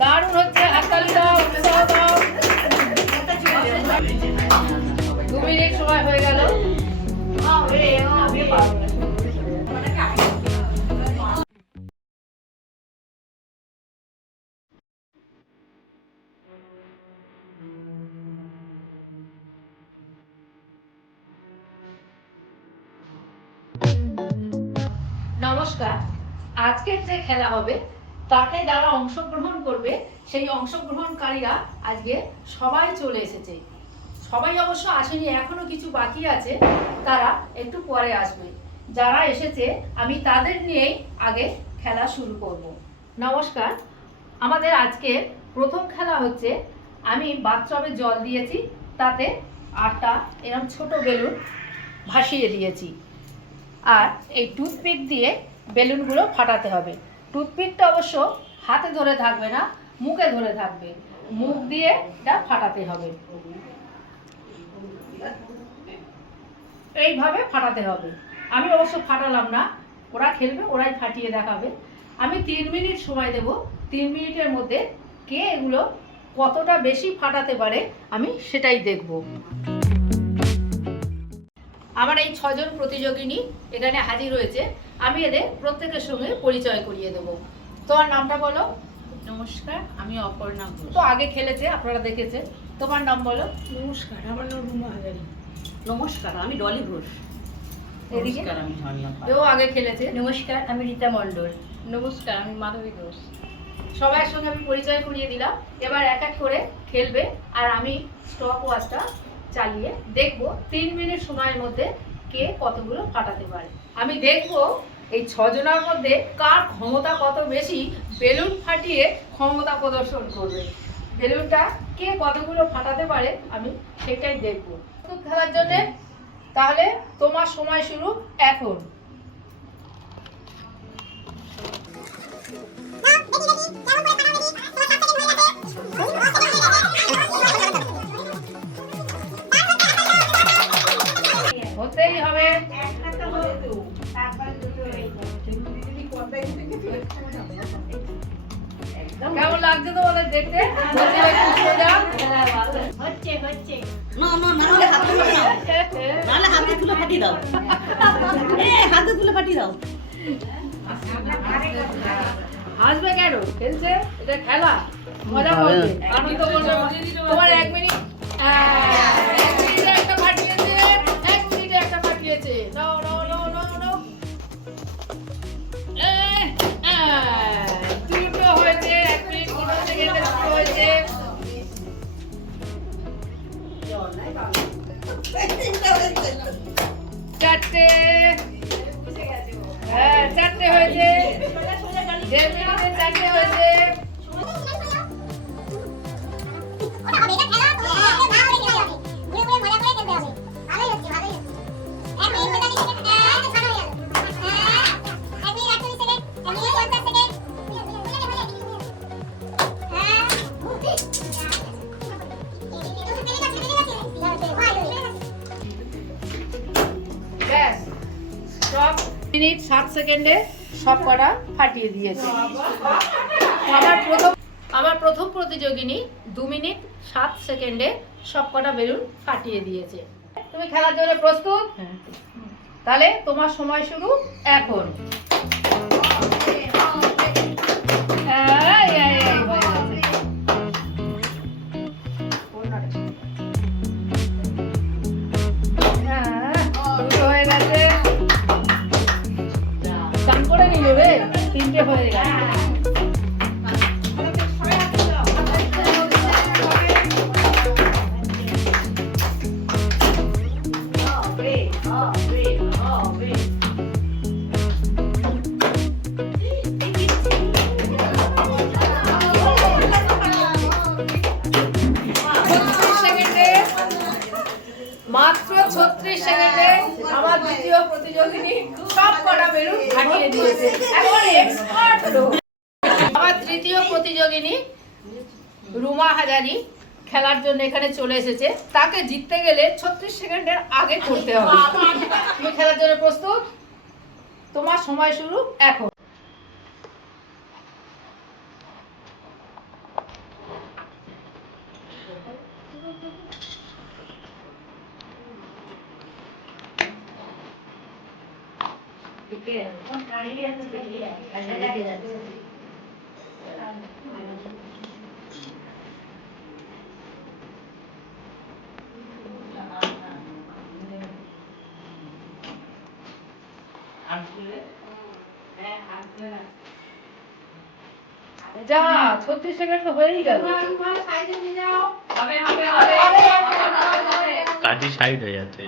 দারুণ হচ্ছে, হাততালি দাও, উৎসাহ দাও। 2 মিনিট সময় হয়ে গেল। নমস্কার। আজকের যে খেলা হবে তাতে যারা অংশগ্রহণ করবে সেই অংশগ্রহণকারীরা আজকে সবাই চলে এসেছে। সবাই অবশ্য আসেনি, এখনো কিছু বাকি আছে, তারা একটু পরে আসবে। যারা এসেছে আমি তাদের নিয়েই আগে খেলা শুরু করব। নমস্কার। আমাদের আজকে প্রথম খেলা হচ্ছে, আমি বাথটবে জল দিয়েছি, তাতে 8টা এরকম ছোট বেলুন ভাসিয়ে দিয়েছি। আর এই টুথপিক দিয়ে বেলুনগুলো ফাটাতে হবে। টুথপিকটা অবশ্য হাতে ধরে থাকবে না, মুখে ধরে থাকবে, মুখ দিয়ে এটা ফাটাতে হবে। এইভাবে ফাটাতে হবে। আমি অবশ্য ফাটালাম না, ওরা খেলবে, ওরাই ফাটিয়ে দেখাবে। আমি 3 মিনিট সময় দেব। 3 মিনিটের মধ্যে কে এগুলো কতটা বেশি ফাটাতে পারে আমি সেটাই দেখব। আমার এই 6 জন প্রতিযোগিনী এখানে হাজির হয়েছে। আমি এদের প্রত্যেকের সঙ্গে পরিচয় করিয়ে দেব। তোমার নামটা বলো। নমস্কার, আমি অপর্ণা ঘোষ। তো আগে খেলেছে, আপনারা দেখেছেন। তোমার নাম বলো। নমস্কার, আমার নাম রুমা হাজারি। নমস্কার, আমি ডলি ঘোষ। এদিকে নমস্কার, আমি ঝর্ণা পাল। ও আগে খেলেছে। নমস্কার, আমি রীতা মণ্ডল। নমস্কার, আমি মাধবী ঘোষ। সবার সঙ্গে আমি পরিচয় করিয়ে দিলাম। এবার এক এক করে খেলবে আর আমি স্টপ ওয়াচটা চালিয়ে দেখব 3 মিনিট সময়ের মধ্যে কে কতগুলো ফাটাতে পারে। আমি দেখব এই 6 জনের মধ্যে কার ক্ষমতা কত বেশি বেলুন ফাটিয়ে ক্ষমতা প্রদর্শন করবে। বেলুনটা কে কতগুলো ফাটাতে পারে আমি সেটাই দেখব। খেলার জন্য তাহলে তোমার সময় শুরু এখন। হতেই হবে। কেমন লাগছে তোমাদের দেখতে? হচ্ছে হচ্ছে। না না, নাহলে হাতে তুলে দাও, নাহলে হাতে তুলে ফাটিয়ে দাও। হাতে তুলে ফাটিয়ে দাও। হাসবে কেন? খেলছে, এটা খেলা, মজা করবে, আনন্দ করবে। তোমার 1 মিনিট, 1 মিনিটে একটা ফাটিয়েছে, 1 মিনিটে একটা ফাটিয়েছে। নাও নাও নাও নাও নাও। দুটো হয়েছে, 1 মিনিট 15 সেকেন্ডে দুটো হয়েছে। চারটে, হ্যাঁ 4টে হয়েছে। 1.5 মিনিটে 4টে হয়েছে। ব্যাস, সব মিনিট 7 সেকেন্ডে সব কটা ফাটিয়ে দিয়েছে। আমার প্রথম প্রতিযোগিনী 2 মিনিট 7 সেকেন্ডে সব কটা বেলুন ফাটিয়ে দিয়েছে। তুমি খেলার জন্য প্রস্তুত? তাহলে তোমার সময় শুরু এখন। হয়ে গেছে, চান করে নিল রে, 3টে হয়ে গেছে। মাত্র 36 সেকেন্ডে আমার দ্বিতীয় প্রতিযোগিনী সব কটা বেলুন ফাটিয়ে দিয়েছে। এখন এক্সপার্ট হলো। আমার তৃতীয় প্রতিযোগিনী রুমা হাজারি খেলার জন্য এখানে চলে এসেছে। তাকে জিততে গেলে 36 সেকেন্ডের আগে করতে হবে। তুমি খেলার জন্য প্রস্তুত? তোমার সময় শুরু এখন। যা 36 সেকেন্ড তো হয়েই গেল। কাঠি সাইড হয়ে যাচ্ছে।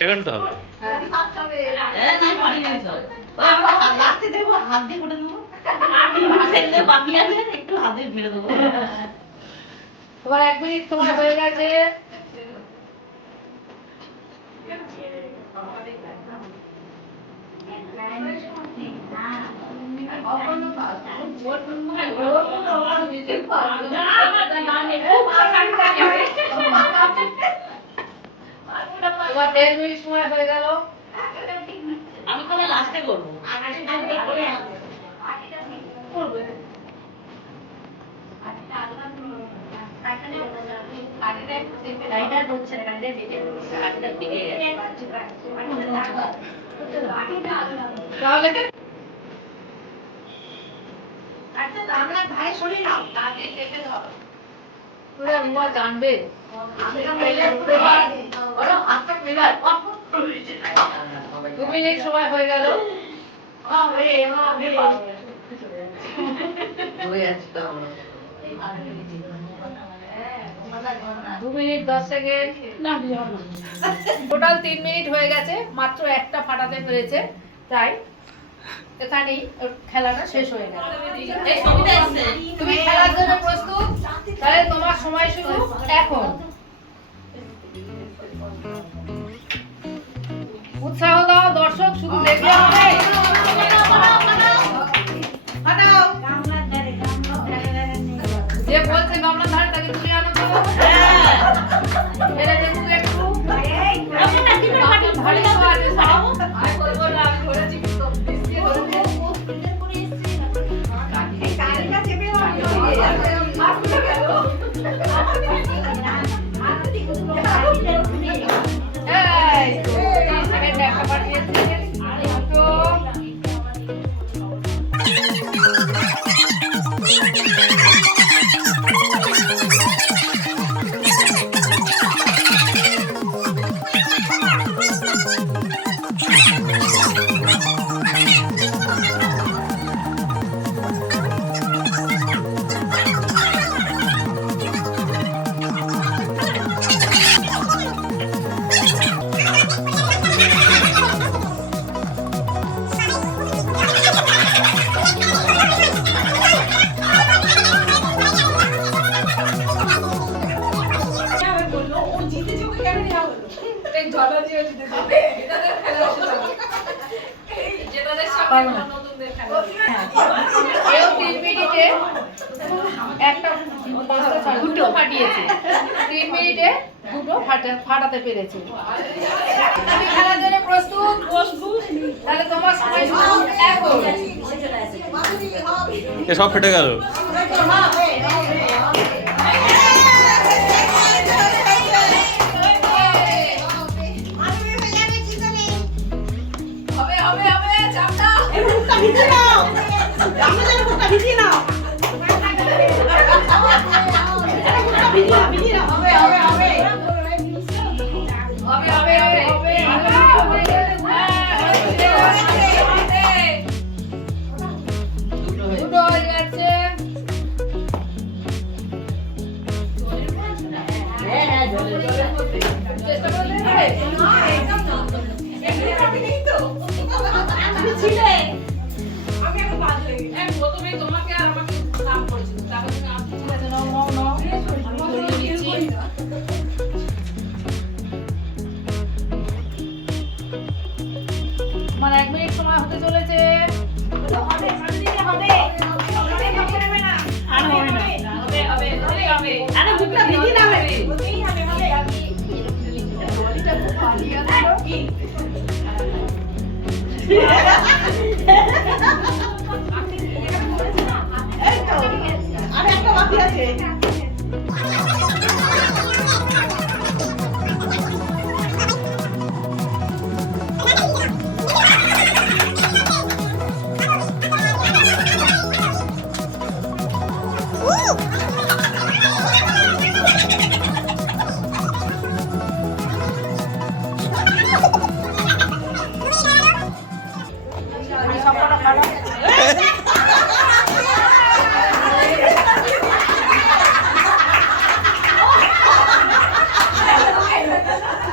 সেকেন্ড তো হবে। লাস্টে দেবো হাত দিয়ে করে দেবো ফেললে বাকি আছে একটু হাতে মেরে দেবো তোমার 1 মিনিট তোমার হয়ে গেছে। তোমার 1.5 মিনিট সময় হয়ে গেল। আমি তাহলে লাস্টে করবো তাহলে জানবে 2 মিনিট সময় হয়ে গেল। 2 মিনিট 10 সেকেন্ড। টোটাল 3 মিনিট হয়ে গেছে, মাত্র একটা ফাটাতে পেরেছে, তাই এখানেই ওর খেলাটা শেষ হয়ে গেল। তুমি খেলার জন্য প্রস্তুত? তাহলে তোমার সময় শুরু এখন। উৎসাহ দাও দর্শক, শুধু দেখলে হবে। যে বলছে গামলা ধারে তাকে তুলে আনো তো। এরা দেখু একটু ভালো তো আছে সব। আমি বলবো না, আমি ধরেছি কিন্তু এই তো, সেকেন্ড একটা পাঠিয়েছে। তো এও 3 মিনিটে একটা দুটো ফাটিয়েছে। 3 মিনিটে দুটো ফাটাতে পেরেছে। তুমি খেলার জন্য প্রস্তুত? তাহলে তোমার সময় শুরু এখন। এ সব ফেটে গেল। দুটো হয়ে গেছে। চেষ্টা করে দেখবে। প্রথমেই তোমাকে আর আমাকে নাম করেছিল, তারপর তুমি আসতে ঠিক আছে, নাও নাও নাও, আমি ধরিয়ে দিচ্ছি। তোমার 1 মিনিট সময় হতে চলেছে। আরে বুকটা ভিজি না এই তো আর একটা বাকি আছে।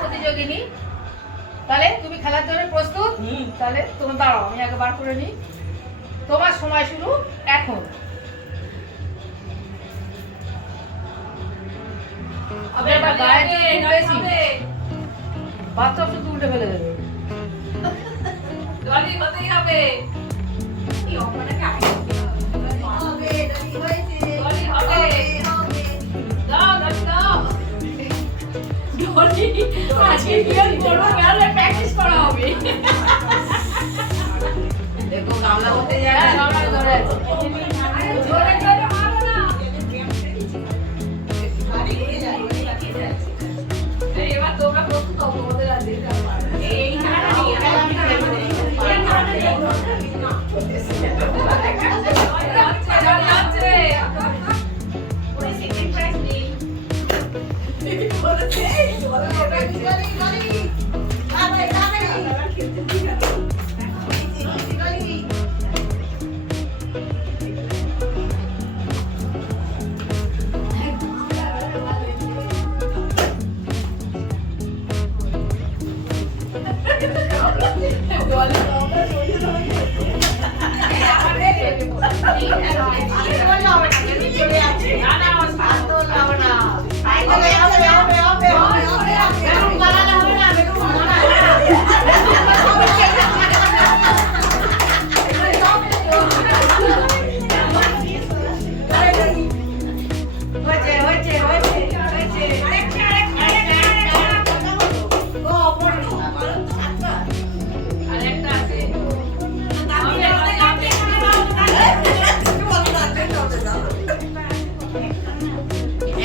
প্রতিযোগিনী, তাহলে তুমি খেলার জন্য প্রস্তুত? তাহলে তুমি দাঁড়াও, আমি আগে বার করে নিই। তোমার সময় শুরু এখন। বাচ্চা শুধু উল্টে ফেলে দেবে। আজকে বিয়ার করবো, প্র্যাকটিস করা হবে। দেখো গামলা হতে যায়। হ্যাঁ, গামলায় ধরে আছে। জোরে জোরে মারো না। এবার তোমরা প্রস্তুত হও, তোমাদের আর দেখতে পারবে। এই খেলাটা নিয়ে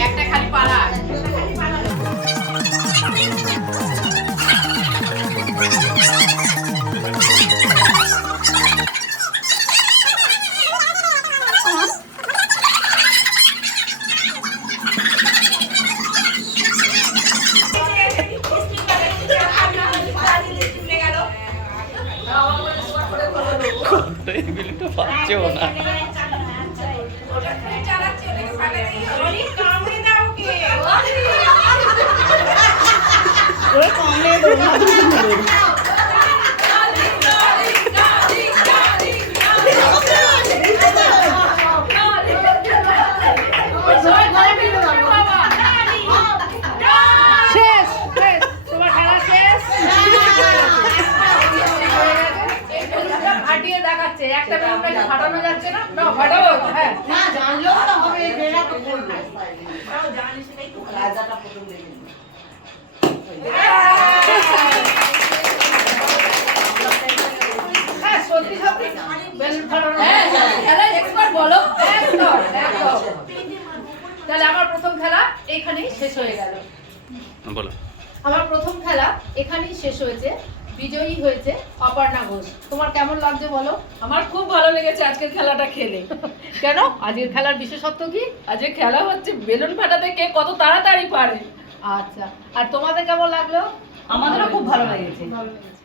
একটা খালি পালা। টেবিলটা পাচ্ছেও না। ওই কমলে দৌড়। শেষ, শেষ। তোমার খেলা শেষ। ফাটিয়ে দেখাচ্ছে, একটা বেলুনটা কি ফাটানো যাচ্ছে না? না, ফাটাবো। হ্যাঁ। না জানলেও তো হবে, বেড়া তো করবে। রাজাটা প্রথম দেখে নিই। হ্যাঁ, সত্যি সত্যি বেলুন ফাটানো হ্যাঁ, যাচ্ছে। খেলায় এক্সপার্ট বলো। একদম, একদম। তাহলে আমার প্রথম খেলা এখানেই শেষ হয়ে গেল। বলো। আমার প্রথম খেলা এখানেই শেষ হয়েছে। বিজয়ী হয়েছে অপর্ণা ঘোষ। তোমার কেমন লাগছে বলো? আমার খুব ভালো লেগেছে আজকের খেলাটা খেলে। কেন? আজকের খেলার বিশেষত্ব কি? আজকে খেলা হচ্ছে বেলুন ফাটাতে কে কত তাড়াতাড়ি পারে। আচ্ছা, আর তোমাদের কেমন লাগলো? আমাদেরও খুব ভালো লেগেছে। ভালো লেগেছে।